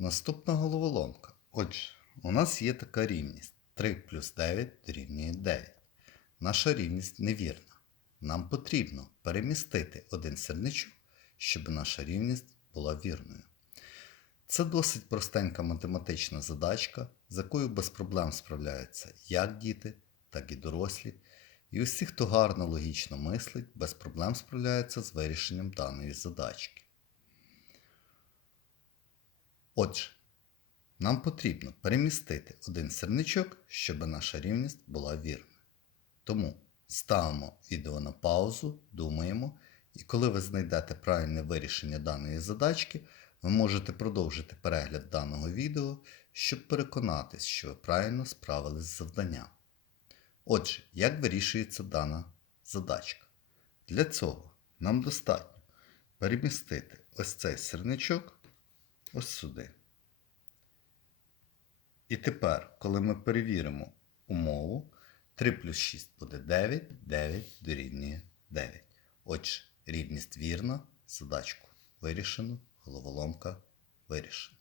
Наступна головоломка. Отже, у нас є така рівність 3 плюс 9 дорівнює 9. Наша рівність невірна. Нам потрібно перемістити один сірничок, щоб наша рівність була вірною. Це досить простенька математична задачка, з якою без проблем справляються як діти, так і дорослі. І усі, хто гарно логічно мислить, без проблем справляються з вирішенням даної задачки. Отже, нам потрібно перемістити один сірничок, щоб наша рівність була вірною. Тому ставимо відео на паузу, думаємо, і коли ви знайдете правильне вирішення даної задачки, ви можете продовжити перегляд даного відео, щоб переконатись, що ви правильно справились з завданням. Отже, як вирішується дана задачка? Для цього нам достатньо перемістити ось цей сірничок ось сюди. І тепер, коли ми перевіримо умову, 3 плюс 6 буде 9, 9 дорівнює 9. Отже, рівність вірна, задачку вирішено, головоломка вирішена.